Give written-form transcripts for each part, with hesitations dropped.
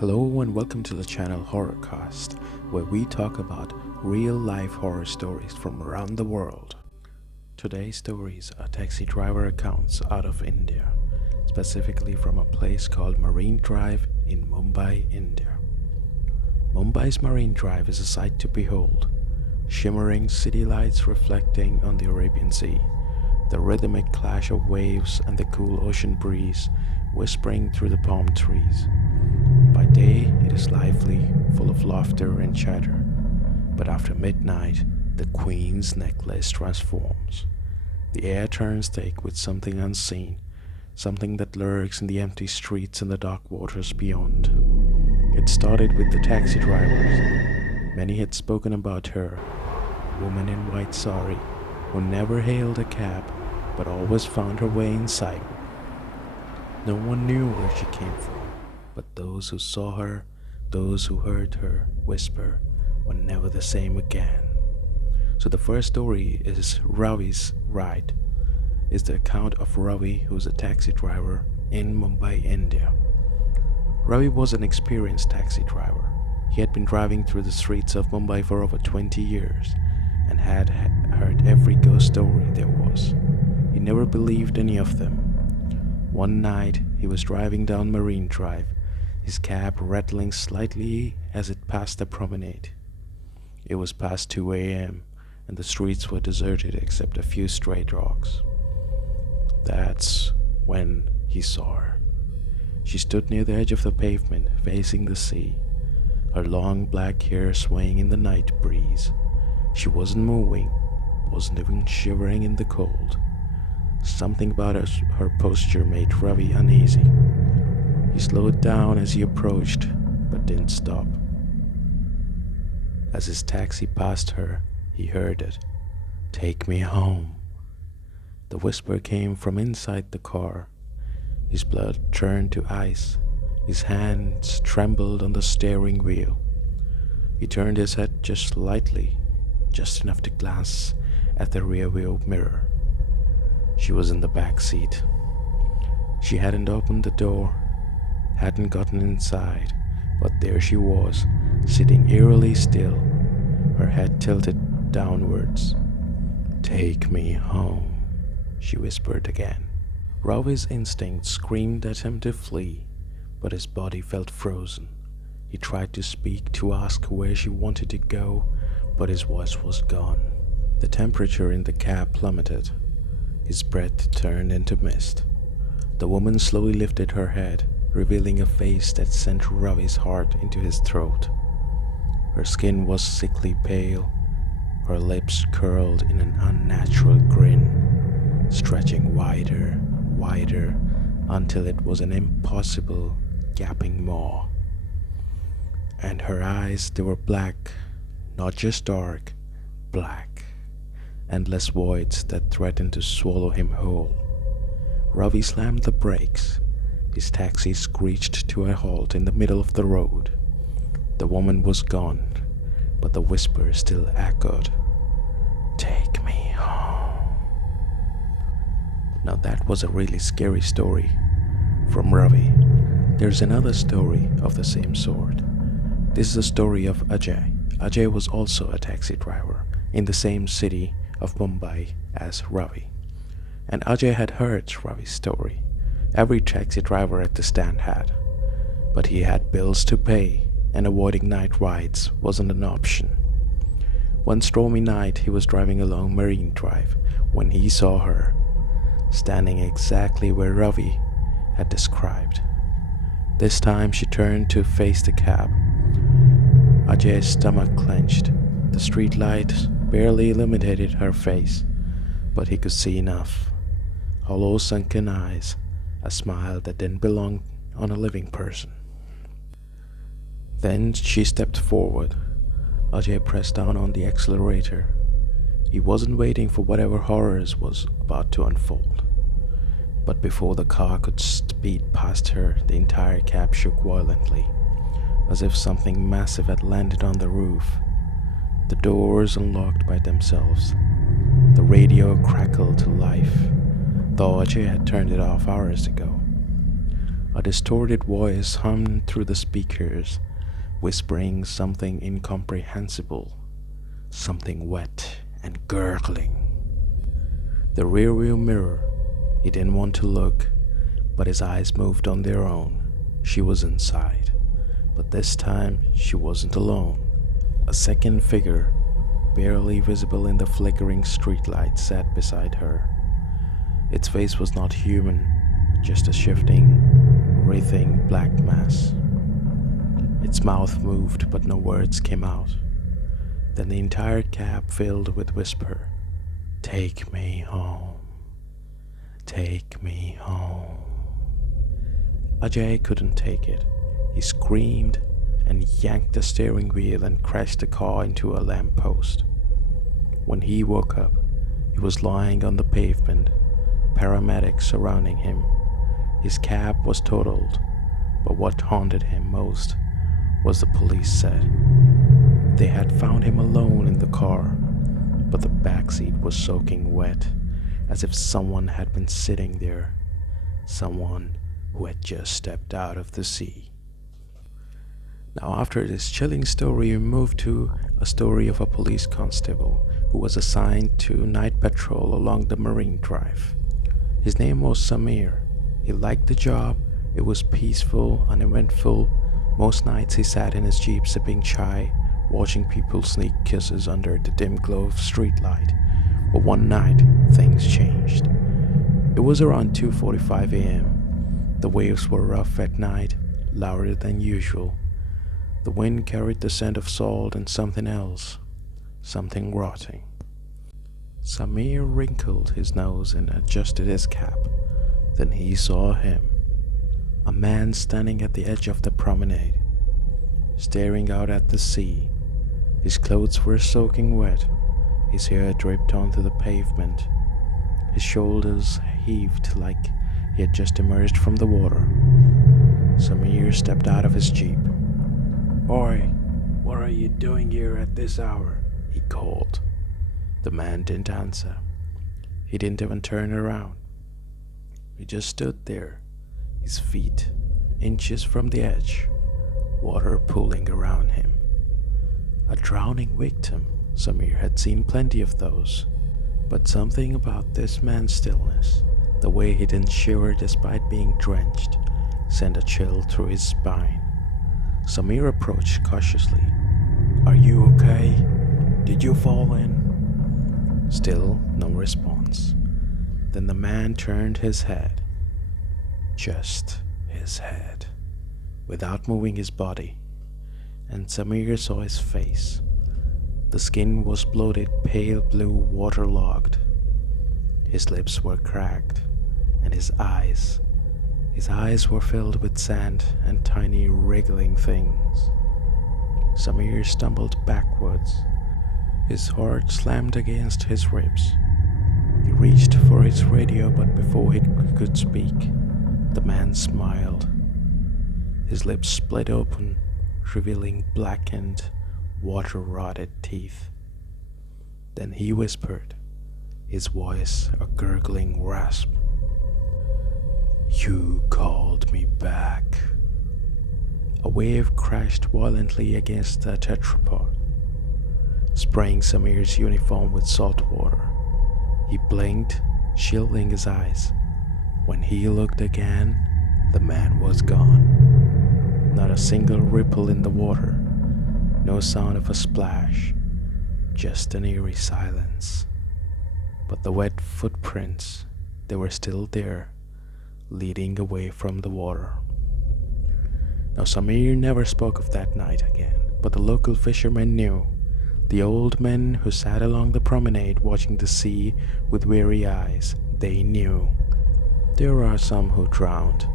Hello and welcome to the channel Horrorcast, where we talk about real-life horror stories from around the world. Today's stories are taxi driver accounts out of India, specifically from a place called Marine Drive in Mumbai, India. Mumbai's Marine Drive is a sight to behold, shimmering city lights reflecting on the Arabian Sea, the rhythmic clash of waves and the cool ocean breeze whispering through the palm trees. By day, it is lively, full of laughter and chatter, but after midnight, the Queen's necklace transforms. The air turns thick with something unseen, something that lurks in the empty streets and the dark waters beyond. It started with the taxi drivers. Many had spoken about her, a woman in white sari, who never hailed a cab, but always found her way inside. No one knew where she came from. But those who saw her, those who heard her whisper, were never the same again. So the first story is Ravi's Ride. It's the account of Ravi, who's a taxi driver in Mumbai, India. Ravi was an experienced taxi driver. He had been driving through the streets of Mumbai for over 20 years and had heard every ghost story there was. He never believed any of them. One night, he was driving down Marine Drive, his cab rattling slightly as it passed the promenade. It was past 2 a.m., and the streets were deserted except a few stray dogs. That's when he saw her. She stood near the edge of the pavement, facing the sea, her long black hair swaying in the night breeze. She wasn't moving, wasn't even shivering in the cold. Something about her posture made Ravi uneasy. He slowed down as he approached, but didn't stop. As his taxi passed her, he heard it. "Take me home." The whisper came from inside the car. His blood turned to ice. His hands trembled on the steering wheel. He turned his head just slightly, just enough to glance at the rearview mirror. She was in the back seat. She hadn't opened the door, hadn't gotten inside, but there she was, sitting eerily still, her head tilted downwards. "Take me home," she whispered again. Ravi's instinct screamed at him to flee, but his body felt frozen. He tried to speak, to ask where she wanted to go, but his voice was gone. The temperature in the cab plummeted. His breath turned into mist. The woman slowly lifted her head, revealing a face that sent Ravi's heart into his throat. Her skin was sickly pale, her lips curled in an unnatural grin, stretching wider, wider, until it was an impossible, gaping maw. And her eyes, they were black, not just dark, black, endless voids that threatened to swallow him whole. Ravi slammed the brakes. His taxi screeched to a halt in the middle of the road. The woman was gone, but the whisper still echoed. "Take me home." Now that was a really scary story from Ravi. There's another story of the same sort. This is a story of Ajay. Ajay was also a taxi driver in the same city of Mumbai as Ravi. And Ajay had heard Ravi's story. Every taxi driver at the stand had. But he had bills to pay, and avoiding night rides wasn't an option. One stormy night, he was driving along Marine Drive when he saw her, standing exactly where Ravi had described. This time she turned to face the cab. Ajay's stomach clenched. The street light barely illuminated her face, but he could see enough. Hollow sunken eyes, a smile that didn't belong on a living person. Then she stepped forward. Ajay pressed down on the accelerator. He wasn't waiting for whatever horrors was about to unfold. But before the car could speed past her, the entire cab shook violently, as if something massive had landed on the roof. The doors unlocked by themselves. The radio crackled to life, though Ajay had turned it off hours ago. A distorted voice hummed through the speakers, whispering something incomprehensible, something wet and gurgling. The rearview mirror, he didn't want to look, but his eyes moved on their own. She was inside, but this time she wasn't alone. A second figure, barely visible in the flickering streetlight, sat beside her. Its face was not human, just a shifting, writhing black mass. Its mouth moved, but no words came out. Then the entire cab filled with whisper. Take me home. Take me home. Ajay couldn't take it. He screamed and yanked the steering wheel and crashed the car into a lamppost. When he woke up, he was lying on the pavement, paramedics surrounding him. His cab was totaled, but what haunted him most was the police said. They had found him alone in the car, but the backseat was soaking wet, as if someone had been sitting there, someone who had just stepped out of the sea. Now, after this chilling story, we move to a story of a police constable who was assigned to night patrol along the Marine Drive. His name was Samir. He liked the job. It was peaceful, uneventful. Most nights he sat in his jeep sipping chai, watching people sneak kisses under the dim glow of streetlight. But one night, things changed. It was around 2:45 a.m. The waves were rough at night, louder than usual. The wind carried the scent of salt and something else, something rotting. Samir wrinkled his nose and adjusted his cap. Then he saw him, a man standing at the edge of the promenade, staring out at the sea. His clothes were soaking wet, his hair dripped onto the pavement. His shoulders heaved like he had just emerged from the water. Samir stepped out of his jeep. "Oi, what are you doing here at this hour?" he called. The man didn't answer. He didn't even turn around. He just stood there, his feet inches from the edge, water pooling around him. A drowning victim. Samir had seen plenty of those, but something about this man's stillness, the way he didn't shiver despite being drenched, sent a chill through his spine. Samir approached cautiously. "Are you okay? Did you fall in?" Still no response. Then the man turned his head. Just his head, without moving his body, and Samir saw his face. The skin was bloated, pale blue, waterlogged. His lips were cracked, and his eyes were filled with sand and tiny wriggling things. Samir stumbled backwards. His heart slammed against his ribs. He reached for his radio, but before he could speak, the man smiled. His lips split open, revealing blackened, water-rotted teeth. Then he whispered, his voice a gurgling rasp. "You called me back." A wave crashed violently against the tetrapod, spraying Samir's uniform with salt water. He blinked, shielding his eyes. When he looked again, the man was gone. Not a single ripple in the water, no sound of a splash, just an eerie silence. But the wet footprints, they were still there, leading away from the water. Now Samir never spoke of that night again, but the local fishermen knew. The old men who sat along the promenade watching the sea with weary eyes, they knew. "There are some who drowned,"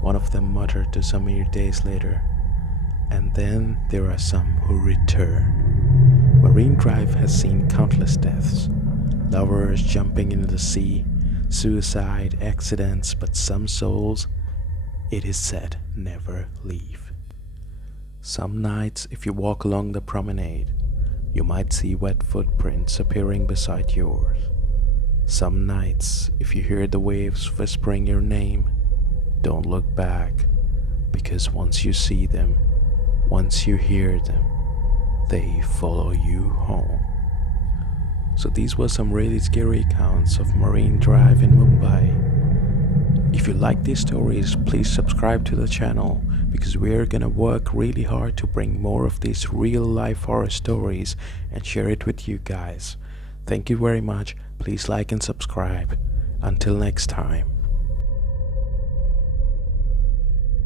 one of them muttered to Samir days later. "And then there are some who return." Marine Drive has seen countless deaths, lovers jumping into the sea, suicide, accidents, but some souls, it is said, never leave. Some nights, if you walk along the promenade, you might see wet footprints appearing beside yours. Some nights, if you hear the waves whispering your name, Don't look back, because once you see them, once you hear them, they follow you home. So these were some really scary accounts of Marine Drive in Mumbai. If you like these stories, please subscribe to the channel, because we're gonna work really hard to bring more of these real life horror stories and share it with you guys. Thank you very much. Please like and subscribe. Until next time.